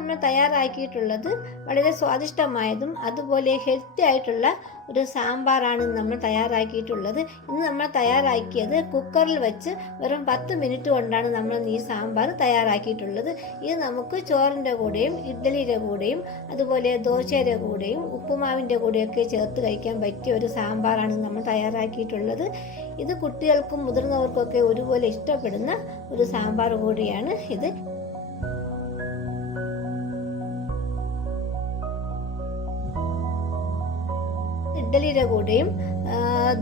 നമ്മൾ തയ്യാറാക്കിയിട്ടുള്ളത് വളരെ സ്വാദിഷ്ടമായതും അതുപോലെ ഹെൽത്തി ആയിട്ടുള്ള ഒരു സാമ്പാറാണ് നമ്മൾ തയ്യാറാക്കിയിട്ടുള്ളത്. ഇന്ന് നമ്മൾ തയ്യാറാക്കിയത് കുക്കറിൽ വെച്ച് വെറും 10 മിനിറ്റ് കൊണ്ടാണ് നമ്മൾ ഈ സാമ്പാർ തയ്യാറാക്കിയിട്ടുള്ളത്. ഇത് നമുക്ക് ചോറിൻ്റെ കൂടെയും ഇഡ്ഡലിയുടെ കൂടെയും അതുപോലെ ദോശയുടെ കൂടെയും ഉപ്പുമാവിൻ്റെ കൂടെയൊക്കെ ചേർത്ത് കഴിക്കാൻ പറ്റിയ ഒരു സാമ്പാറാണ് നമ്മൾ തയ്യാറാക്കിയിട്ടുള്ളത്. ഇത് കുട്ടികൾക്കും മുതിർന്നവർക്കൊക്കെ ഒരുപോലെ ഇഷ്ടപ്പെടുന്ന ഒരു സാമ്പാർ കൂടിയാണ് ഇത്. ഇഡ്ഡലിയുടെ കൂടെയും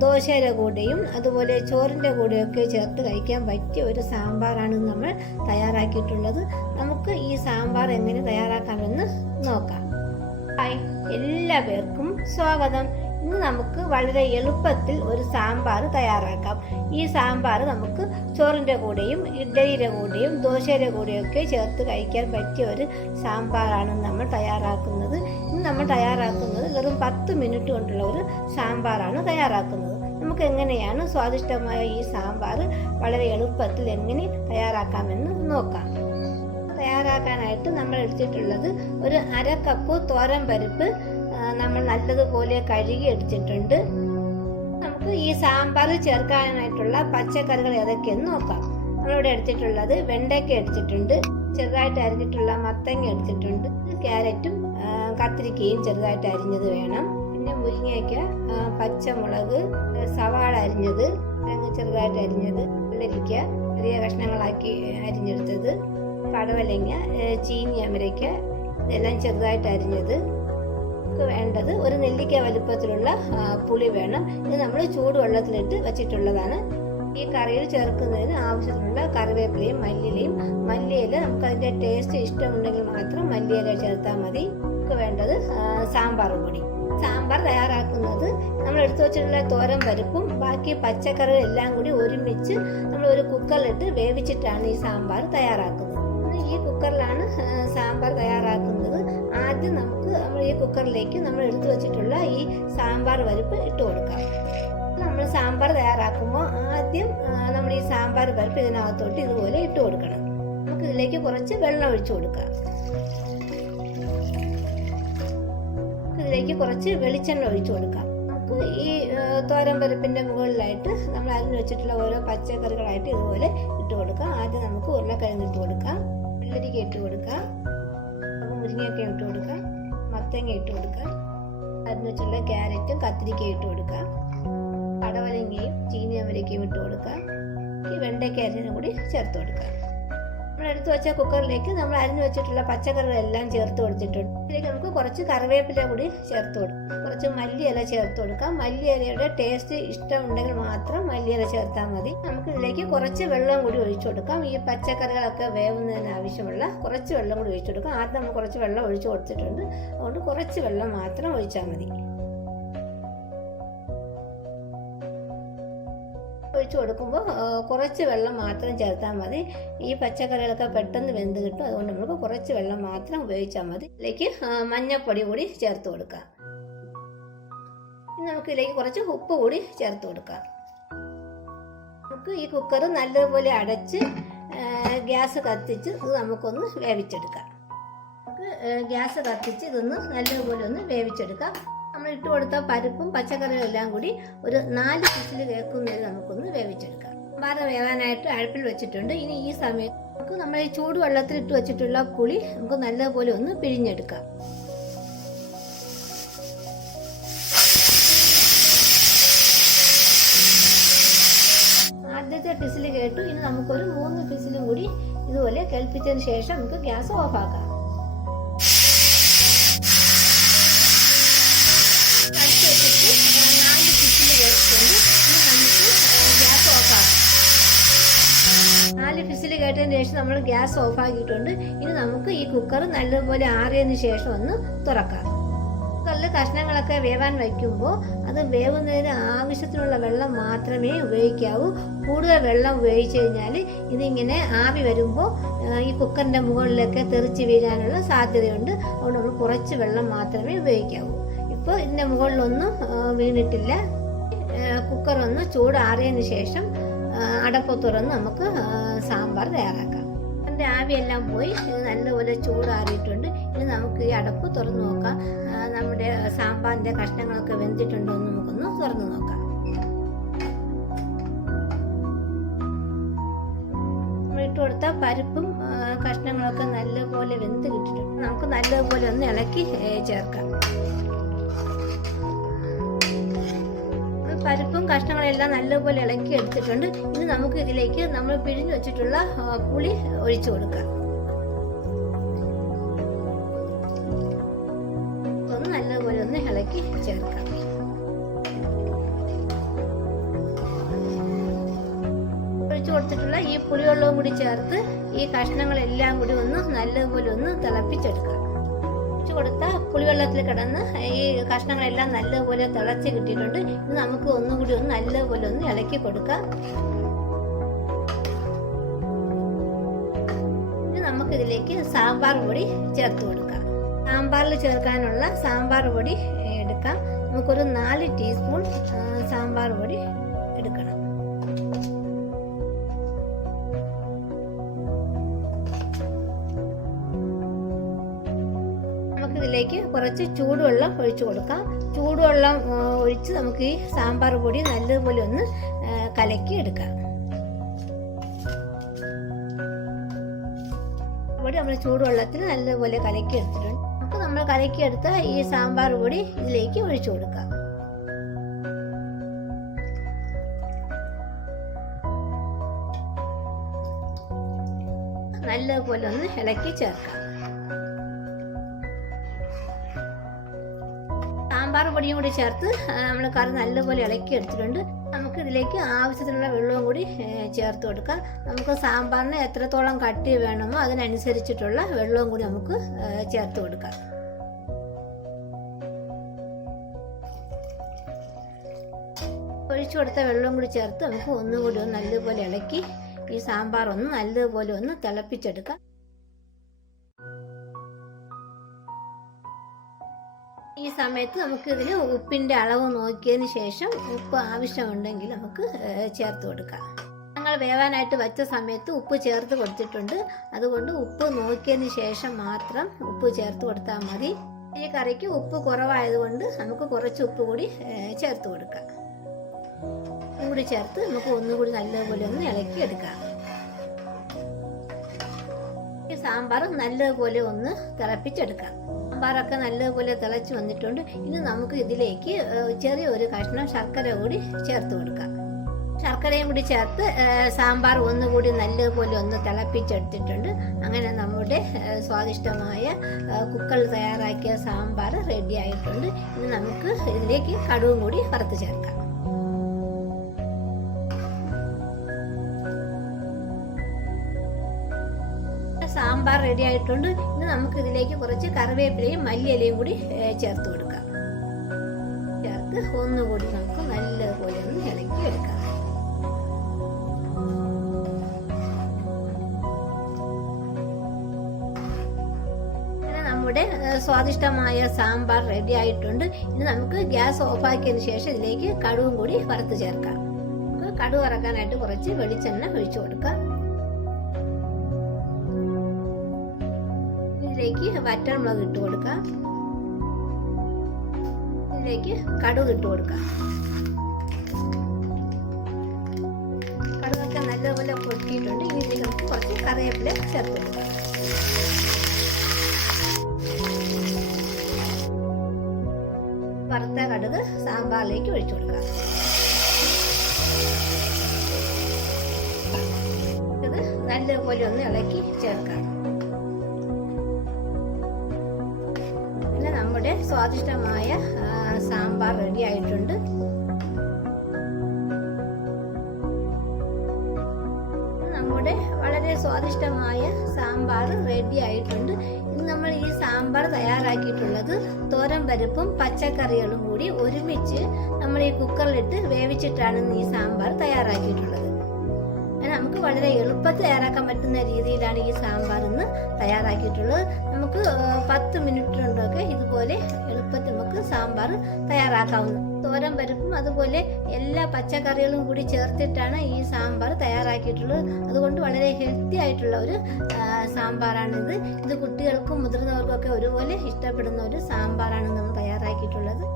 ദോശയുടെ കൂടെയും അതുപോലെ ചോറിൻ്റെ കൂടെയൊക്കെ ചേർത്ത് കഴിക്കാൻ പറ്റിയ ഒരു സാമ്പാറാണ് നമ്മൾ തയ്യാറാക്കിയിട്ടുള്ളത്. നമുക്ക് ഈ സാമ്പാർ എങ്ങനെ തയ്യാറാക്കാമെന്ന് നോക്കാം. ഹായ്, എല്ലാ പേർക്കും സ്വാഗതം. ഇന്ന് നമുക്ക് വളരെ എളുപ്പത്തിൽ ഒരു സാമ്പാർ തയ്യാറാക്കാം. ഈ സാമ്പാർ നമുക്ക് ചോറിൻ്റെ കൂടെയും ഇഡ്ഡലിയുടെ കൂടെയും ദോശയുടെ കൂടെയൊക്കെ ചേർത്ത് കഴിക്കാൻ പറ്റിയ ഒരു സാമ്പാറാണ് നമ്മൾ തയ്യാറാക്കുന്നത്. ഇന്ന് നമ്മൾ തയ്യാറാക്കുന്നത് വെറും 10 മിനിറ്റ് കൊണ്ടുള്ള ഒരു സാമ്പാറാണ് തയ്യാറാക്കുന്നത്. നമുക്ക് എങ്ങനെയാണ് സ്വാദിഷ്ടമായ ഈ സാമ്പാർ വളരെ എളുപ്പത്തിൽ എങ്ങനെ തയ്യാറാക്കാമെന്ന് നോക്കാം. തയ്യാറാക്കാനായിട്ട് നമ്മൾ എടുത്തിട്ടുള്ളത് ഒരു 1/2 കപ്പ് തോരൻ പരിപ്പ് നമ്മൾ നല്ലതുപോലെ കഴുകി എടുത്തിട്ടുണ്ട്. നമുക്ക് ഈ സാമ്പാർ ചേർക്കാനായിട്ടുള്ള പച്ചക്കറികൾ ഏതൊക്കെയെന്ന് നോക്കാം. നമ്മളിവിടെ എടുത്തിട്ടുള്ളത് വെണ്ടയ്ക്ക എടുത്തിട്ടുണ്ട്, ചെറുതായിട്ട് അരിഞ്ഞിട്ടുള്ള മത്തങ്ങ എടുത്തിട്ടുണ്ട്, ക്യാരറ്റും കത്തിരിക്കയും ചെറുതായിട്ട് അരിഞ്ഞത് വേണം, പിന്നെ മുരിങ്ങയ്ക്ക, പച്ചമുളക്, സവാള അരിഞ്ഞത്, ചെറുതായിട്ട് അരിഞ്ഞത്, വെള്ളരിക്ക ചെറിയ കഷ്ണങ്ങളാക്കി അരിഞ്ഞെടുത്തത്, പടവലങ്ങ, ചീനി അമരയ്ക്ക ഇതെല്ലാം ചെറുതായിട്ട് അരിഞ്ഞത്. വേണ്ടത് ഒരു നെല്ലിക്ക വലുപ്പത്തിലുള്ള പുളി വേണം. ഇത് നമ്മൾ ചൂടുവെള്ളത്തിലിട്ട് വെച്ചിട്ടുള്ളതാണ്. ഈ കറിയിൽ ചേർക്കുന്നതിന് ആവശ്യത്തിനുള്ള കറിവേപ്പിലയും മല്ലിയിലയും, മല്ലിയില നമുക്ക് അതിൻ്റെ ടേസ്റ്റ് ഇഷ്ടമുണ്ടെങ്കിൽ മാത്രം മല്ലിയില ചേർത്താൽ മതി. നമുക്ക് വേണ്ടത് സാമ്പാർ പൊടി. സാമ്പാർ തയ്യാറാക്കുന്നത് നമ്മൾ എടുത്തു വെച്ചിട്ടുള്ള തോരൻ പരിപ്പും ബാക്കി പച്ചക്കറികളും എല്ലാം കൂടി ഒരുമിച്ച് നമ്മൾ ഒരു കുക്കറിലിട്ട് വേവിച്ചിട്ടാണ് ഈ സാമ്പാർ തയ്യാറാക്കുന്നത്. ഈ കുക്കറിലാണ് സാമ്പാർ തയ്യാറാക്കുന്നത്. ആദ്യം നമുക്ക് നമ്മൾ ഈ കുക്കറിലേക്ക് നമ്മൾ എടുത്തു വെച്ചിട്ടുള്ള ഈ സാമ്പാർ പരിപ്പ് ഇട്ട് കൊടുക്കാം. നമ്മൾ സാമ്പാർ തയ്യാറാക്കുമ്പോൾ ആദ്യം നമ്മൾ ഈ സാമ്പാർ പരിപ്പ് ഇതിനകത്തോട്ട് ഇതുപോലെ ഇട്ട് കൊടുക്കണം. നമുക്ക് ഇതിലേക്ക് കുറച്ച് വെള്ളം ഒഴിച്ചു കൊടുക്കാം. ഇതിലേക്ക് കുറച്ച് വെളിച്ചെണ്ണ ഒഴിച്ചു കൊടുക്കാം. നമുക്ക് ഈ തോരൻ പരിപ്പിൻ്റെ മുകളിലായിട്ട് നമ്മൾ അരിഞ്ഞു വെച്ചിട്ടുള്ള ഓരോ പച്ചക്കറികളായിട്ട് ഇതുപോലെ ഇട്ട് കൊടുക്കാം. ആദ്യം നമുക്ക് ഉരുളക്കിഴങ്ങ് ഇട്ട് കൊടുക്കാം, വെള്ളരിക്ക ഇട്ട് കൊടുക്കാം, മുരിങ്ങയൊക്കെ ഇട്ട് കൊടുക്കാം, മത്തങ്ങ ഇട്ട് കൊടുക്കാം, അരിഞ്ഞു വെച്ചുള്ള ക്യാരറ്റും കത്തിരിക്കയും ഇട്ട് കൊടുക്കാം, പടവലങ്ങയും ചീനി അമരയ്ക്കയും ഇട്ട് കൊടുക്കാം, ഈ വെണ്ടയ്ക്ക അരിഞ്ഞും കൂടി ചേർത്ത് കൊടുക്കാം. നമ്മൾ എടുത്തു വെച്ച കുക്കറിലേക്ക് നമ്മൾ അരിഞ്ഞു വെച്ചിട്ടുള്ള പച്ചക്കറികളെല്ലാം ചേർത്ത് കൊടുത്തിട്ടുണ്ട്. ഇതിലേക്ക് നമുക്ക് കുറച്ച് കറിവേപ്പില കൂടി ചേർത്ത് കൊടുക്കാം, കുറച്ച് മല്ലിയില ചേർത്ത് കൊടുക്കാം. മല്ലിയിലയുടെ ടേസ്റ്റ് ഇഷ്ടമുണ്ടെങ്കിൽ മാത്രം മല്ലിയില ചേർത്താൽ മതി. നമുക്ക് ഇതിലേക്ക് കുറച്ച് വെള്ളം കൂടി ഒഴിച്ചു കൊടുക്കാം. ഈ പച്ചക്കറികളൊക്കെ വേവുന്നതിന് ആവശ്യമുള്ള കുറച്ച് വെള്ളം കൂടി ഒഴിച്ചു കൊടുക്കാം. ആദ്യം നമ്മൾ കുറച്ച് വെള്ളം ഒഴിച്ചു കൊടുത്തിട്ടുണ്ട്, അതുകൊണ്ട് കുറച്ച് വെള്ളം മാത്രം ഒഴിച്ചാൽ മതി. ഒഴിച്ചു കൊടുക്കുമ്പോൾ കുറച്ച് വെള്ളം മാത്രം ചേർത്താൽ മതി. ഈ പച്ചക്കറികളൊക്കെ പെട്ടെന്ന് വെന്ത് കിട്ടും. അതുകൊണ്ട് നമുക്ക് കുറച്ച് വെള്ളം മാത്രം ഉപയോഗിച്ചാൽ മതി. ഇതിലേക്ക് മഞ്ഞൾപ്പൊടി കൂടി ചേർത്ത് കൊടുക്കാം. ഇനി നമുക്ക് ഇതിലേക്ക് കുറച്ച് ഉപ്പ് കൂടി ചേർത്ത് കൊടുക്കാം. നമുക്ക് ഈ കുക്കർ നല്ലതുപോലെ അടച്ച് ഗ്യാസ് കത്തിച്ച് ഇത് നമുക്കൊന്ന് വേവിച്ചെടുക്കാം. നമുക്ക് ഗ്യാസ് കത്തിച്ച് ഇതൊന്ന് നല്ലതുപോലെ ഒന്ന് വേവിച്ചെടുക്കാം. നമ്മൾ ഇട്ട് കൊടുത്ത പരിപ്പും പച്ചക്കറികളും എല്ലാം കൂടി ഒരു 4 വിസിൽ കേൾക്കുന്നതിൽ നമുക്കൊന്ന് വേവിച്ചെടുക്കാം. സാമ്പാർ വേവാനായിട്ട് അടുപ്പിൽ വെച്ചിട്ടുണ്ട്. ഇനി ഈ സമയത്ത് നമുക്ക് നമ്മൾ ഈ ചൂടുവെള്ളത്തിൽ ഇട്ട് വെച്ചിട്ടുള്ള പുളി നമുക്ക് നല്ലപോലെ ഒന്ന് പിഴിഞ്ഞെടുക്കാം. ആദ്യത്തെ വിസിൽ കേട്ടു. ഇനി നമുക്കൊരു 3 വിസിലും കൂടി ഇതുപോലെ കേൾപ്പിച്ചതിന് ശേഷം നമുക്ക് ഗ്യാസ് ഓഫാക്കാം. വിസിൽ കേട്ടതിന് ശേഷം നമ്മൾ ഗ്യാസ് ഓഫ് ആക്കിയിട്ടുണ്ട്. ഇനി നമുക്ക് ഈ കുക്കർ നല്ലതുപോലെ ആറിയതിന് ശേഷം ഒന്ന് തുറക്കാം. കുക്കറിൽ കഷ്ണങ്ങളൊക്കെ വേവാൻ വയ്ക്കുമ്പോൾ അത് വേവുന്നതിന് ആവശ്യത്തിനുള്ള വെള്ളം മാത്രമേ ഉപയോഗിക്കാവൂ. കൂടുതൽ വെള്ളം ഉപയോഗിച്ച് കഴിഞ്ഞാൽ ഇതിങ്ങനെ ആവി വരുമ്പോൾ ഈ കുക്കറിൻ്റെ മുകളിലൊക്കെ തെറിച്ച് വീഴാനുള്ള സാധ്യതയുണ്ട്. അതുകൊണ്ട് നമ്മൾ കുറച്ച് വെള്ളം മാത്രമേ ഉപയോഗിക്കാവൂ. ഇപ്പോൾ ഇതിൻ്റെ മുകളിലൊന്നും വീണിട്ടില്ല. കുക്കർ ഒന്ന് ചൂടാറിയതിന് ശേഷം അടപ്പ് തുറന്ന് നമുക്ക് സാമ്പാർ തയ്യാറാക്കാം. അതിൻ്റെ ആവിയെല്ലാം പോയി ഇത് നല്ലപോലെ ചൂടാറിയിട്ടുണ്ട്. ഇനി നമുക്ക് ഈ അടപ്പ് തുറന്നു നോക്കാം. നമ്മുടെ സാമ്പാറിൻ്റെ കഷ്ണങ്ങളൊക്കെ വെന്തിട്ടുണ്ടോ എന്ന് നമുക്കൊന്ന് തുറന്നു നോക്കാം. ഇട്ട് കൊടുത്ത പരിപ്പും കഷ്ണങ്ങളൊക്കെ നല്ലപോലെ വെന്ത് കിട്ടിയിട്ടുണ്ട്. നമുക്ക് നല്ലപോലെ ഒന്ന് ഇളക്കി ചേർക്കാം. പരിപ്പും കഷ്ണങ്ങളെല്ലാം നല്ലപോലെ ഇളക്കി എടുത്തിട്ടുണ്ട്. ഇനി നമുക്ക് ഇതിലേക്ക് നമ്മൾ പിഴിഞ്ഞു വെച്ചിട്ടുള്ള പുളി ഒഴിച്ചു കൊടുക്കാം. ഒന്ന് നല്ലപോലെ ഒന്ന് ഇളക്കി ചേർക്കാം. ഒഴിച്ചു കൊടുത്തിട്ടുള്ള ഈ പുളിവെള്ളവും കൂടി ചേർത്ത് ഈ കഷ്ണങ്ങളെല്ലാം കൂടി ഒന്ന് നല്ലപോലെ ഒന്ന് തിളപ്പിച്ചെടുക്കാം. കൊടുത്ത പുളിവെള്ളത്തിൽ കിടന്ന് ഈ കഷ്ണങ്ങളെല്ലാം നല്ലപോലെ തിളച്ച് കിട്ടിയിട്ടുണ്ട്. ഇത് നമുക്ക് ഒന്നുകൂടി ഒന്ന് നല്ലപോലെ ഒന്ന് ഇളക്കി കൊടുക്കാം. ഇനി നമുക്കിതിലേക്ക് സാമ്പാർ പൊടി ചേർത്ത് കൊടുക്കാം. സാമ്പാറിൽ ചേർക്കാനുള്ള സാമ്പാർ പൊടി എടുക്കാം. നമുക്കൊരു 4 ടീസ്പൂൺ സാമ്പാർ പൊടി എടുക്കണം. ഇതിലേക്ക് കുറച്ച് ചൂടുവെള്ളം ഒഴിച്ചു കൊടുക്കാം. ചൂടുവെള്ളം ഒഴിച്ച് നമുക്ക് ഈ സാമ്പാർ പൊടി നല്ലപോലെ ഒന്ന് കലക്കി എടുക്കാം. പൊടി നമ്മൾ ചൂടുവെള്ളത്തിൽ നല്ലപോലെ കലക്കി എടുത്തിട്ടുണ്ട്. നമുക്ക് നമ്മൾ കലക്കിയെടുത്ത ഈ സാമ്പാർ പൊടി ഇതിലേക്ക് ഒഴിച്ചു കൊടുക്കാം. നല്ലപോലെ ഒന്ന് ഇളക്കി ചേർക്കാം. സാമ്പാർ പൊടിയും കൂടി ചേർത്ത് നമ്മൾ കറി നല്ലപോലെ ഇളക്കി എടുത്തിട്ടുണ്ട്. നമുക്ക് ഇതിലേക്ക് ആവശ്യത്തിനുള്ള വെള്ളവും കൂടി ചേർത്ത് കൊടുക്കാം. നമുക്ക് സാമ്പാറിന് എത്രത്തോളം കട്ടി വേണമോ അതിനനുസരിച്ചിട്ടുള്ള വെള്ളവും കൂടി നമുക്ക് ചേർത്ത് കൊടുക്കാം. ഒഴിച്ചു കൊടുത്ത വെള്ളവും കൂടി ചേർത്ത് നമുക്ക് ഒന്നുകൂടി ഒന്ന് നല്ലപോലെ ഇളക്കി ഈ സാമ്പാർ ഒന്ന് നല്ലപോലെ ഒന്ന് തിളപ്പിച്ചെടുക്കാം. ഈ സമയത്ത് നമുക്ക് ഇതിൽ ഉപ്പിൻ്റെ അളവ് നോക്കിയതിന് ശേഷം ഉപ്പ് ആവശ്യമുണ്ടെങ്കിൽ നമുക്ക് ചേർത്ത് കൊടുക്കാം. ഞങ്ങൾ വേവാനായിട്ട് വെച്ച സമയത്ത് ഉപ്പ് ചേർത്ത് കൊടുത്തിട്ടുണ്ട്. അതുകൊണ്ട് ഉപ്പ് നോക്കിയതിന് ശേഷം മാത്രം ഉപ്പ് ചേർത്ത് കൊടുത്താൽ മതി. ഈ കറിക്ക് ഉപ്പ് കുറവായതുകൊണ്ട് നമുക്ക് കുറച്ച് ഉപ്പ് കൂടി ചേർത്ത് കൊടുക്കാം. കൂടി ചേർത്ത് നമുക്ക് ഒന്നുകൂടി നല്ലപോലെ ഒന്ന് ഇളക്കി എടുക്കാം. ഈ സാമ്പാർ നല്ലപോലെ ഒന്ന് തിളപ്പിച്ചെടുക്കാം. സാമ്പാറൊക്കെ നല്ലപോലെ തിളച്ച് വന്നിട്ടുണ്ട്. ഇനി നമുക്ക് ഇതിലേക്ക് ചെറിയൊരു കഷ്ണം ശർക്കര കൂടി ചേർത്ത് കൊടുക്കാം. ശർക്കരയും കൂടി ചേർത്ത് സാമ്പാർ ഒന്നുകൂടി നല്ലപോലെ ഒന്ന് തിളപ്പിച്ചെടുത്തിട്ടുണ്ട്. അങ്ങനെ നമ്മുടെ സ്വാദിഷ്ടമായ കുക്കറിൽ തയ്യാറാക്കിയ സാമ്പാർ റെഡി ആയിട്ടുണ്ട്. ഇനി നമുക്ക് ഇതിലേക്ക് കടുകും കൂടി വറുത്ത് ചേർക്കാം. സാമ്പാർ റെഡി ആയിട്ടുണ്ട്. ഇനി നമുക്ക് ഇതിലേക്ക് കുറച്ച് കറിവേപ്പിലയും മല്ലിയിലയും കൂടി ചേർത്ത് കൊടുക്കാം. ചേർത്ത് ഒന്നുകൂടി നമുക്ക് നല്ലപോലെ ഒന്ന് ഇളക്കി എടുക്കാം. അങ്ങനെ നമ്മുടെ സ്വാദിഷ്ടമായ സാമ്പാർ റെഡി ആയിട്ടുണ്ട്. ഇനി നമുക്ക് ഗ്യാസ് ഓഫാക്കിയതിന് ശേഷം ഇതിലേക്ക് കടുകും കൂടി വറുത്ത് ചേർക്കാം. നമുക്ക് കടുക് വറക്കാനായിട്ട് കുറച്ച് വെളിച്ചെണ്ണ ഒഴിച്ചു കൊടുക്കാം. ഇതിലേക്ക് വറ്റൽമുളക് ഇട്ട് കൊടുക്കാം. ഇതിലേക്ക് കടുക് ഇട്ട് കൊടുക്കാം. കടുകൊക്കെ നല്ലപോലെ പൊട്ടിയിട്ടുണ്ട്. ഇനി ഇതിലേക്ക് നമുക്ക് കുറച്ച് കറിവേപ്പില ചേർത്ത് കൊടുക്കാം. വറുത്ത കടുക് സാമ്പാറിലേക്ക് ഒഴിച്ചു കൊടുക്കാം. ഇത് നല്ലപോലെ ഒന്ന് ഇളക്കി ചേർക്കാം. നമ്മുടെ സ്വാദിഷ്ടമായ സാമ്പാർ റെഡി ആയിട്ടുണ്ട്. നമ്മുടെ വളരെ സ്വാദിഷ്ടമായ സാമ്പാർ റെഡി ആയിട്ടുണ്ട്. ഇന്ന് നമ്മൾ ഈ സാമ്പാർ തയ്യാറാക്കിയിട്ടുള്ളത് തോരൻ പരിപ്പും പച്ചക്കറികളും കൂടി ഒരുമിച്ച് നമ്മൾ ഈ കുക്കറിലിട്ട് വേവിച്ചിട്ടാണ് ഈ സാമ്പാർ തയ്യാറാക്കിയിട്ടുള്ളത്. അങ്ങനെ നമുക്ക് വളരെ എളുപ്പത്തിൽ തയ്യാറാക്കാൻ പറ്റുന്ന രീതിയിലാണ് ഈ സാമ്പാർ ഇന്ന് തയ്യാറാക്കിയിട്ടുള്ളത്. നമുക്ക് 10 മിനിറ്റ് കൊണ്ടൊക്കെ ഇതുപോലെ എളുപ്പത്തിൽ നമുക്ക് സാമ്പാർ തയ്യാറാക്കാവുന്നത്. തോരൻ പരിപ്പും അതുപോലെ എല്ലാ പച്ചക്കറികളും കൂടി ചേർത്തിട്ടാണ് ഈ സാമ്പാർ തയ്യാറാക്കിയിട്ടുള്ളത്. അതുകൊണ്ട് വളരെ ഹെൽത്തി ആയിട്ടുള്ള ഒരു സാമ്പാറാണിത്. ഇത് കുട്ടികൾക്കും മുതിർന്നവർക്കും ഒക്കെ ഒരുപോലെ ഇഷ്ടപ്പെടുന്ന ഒരു സാമ്പാറാണ് നമ്മൾ തയ്യാറാക്കിയിട്ടുള്ളത്.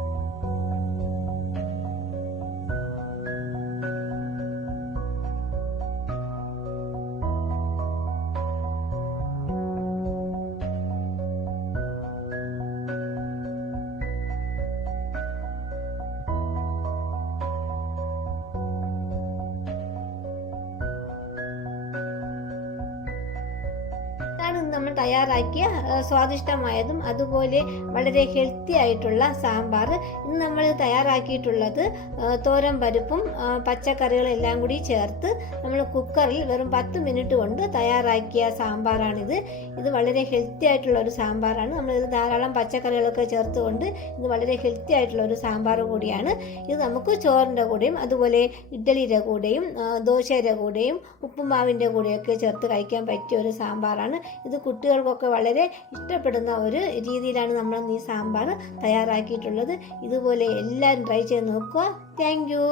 നമ്മൾ തയ്യാറാക്കിയ സ്വാദിഷ്ടമായതും അതുപോലെ വളരെ ഹെൽത്തി ആയിട്ടുള്ള സാമ്പാർ. ഇന്ന് നമ്മൾ തയ്യാറാക്കിയിട്ടുള്ളത് തോരൻ പരിപ്പും പച്ചക്കറികളും എല്ലാം കൂടി ചേർത്ത് നമ്മൾ കുക്കറിൽ വെറും 10 മിനിറ്റ് കൊണ്ട് തയ്യാറാക്കിയ സാമ്പാറാണിത്. ഇത് വളരെ ഹെൽത്തി ആയിട്ടുള്ള ഒരു സാമ്പാറാണ്. നമ്മളിത് ധാരാളം പച്ചക്കറികളൊക്കെ ചേർത്തുകൊണ്ട് ഇത് വളരെ ഹെൽത്തി ആയിട്ടുള്ള ഒരു സാമ്പാർ കൂടിയാണ്. ഇത് നമുക്ക് ചോറിൻ്റെ കൂടെയും അതുപോലെ ഇഡ്ഡലിയുടെ കൂടെയും ദോശയുടെ കൂടെയും ഉപ്പുമാവിൻ്റെ കൂടെയൊക്കെ ചേർത്ത് കഴിക്കാൻ പറ്റിയ ഒരു സാമ്പാറാണ്. ഇത് കുട്ടികൾക്കൊക്കെ വളരെ ഇഷ്ടപ്പെടുന്ന ഒരു രീതിയിലാണ് നമ്മൾ ഈ സാമ്പാർ തയ്യാറാക്കിയിട്ടുള്ളത്. ഇതുപോലെ എല്ലാവരും ട്രൈ ചെയ്ത് നോക്കുക. Thank you.